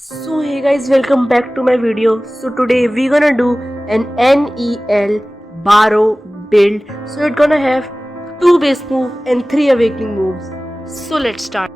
So hey guys, welcome back to my video. So today we're gonna do an NEL Barrow build. So it's gonna have 2 base move and 3 awakening moves. So let's start.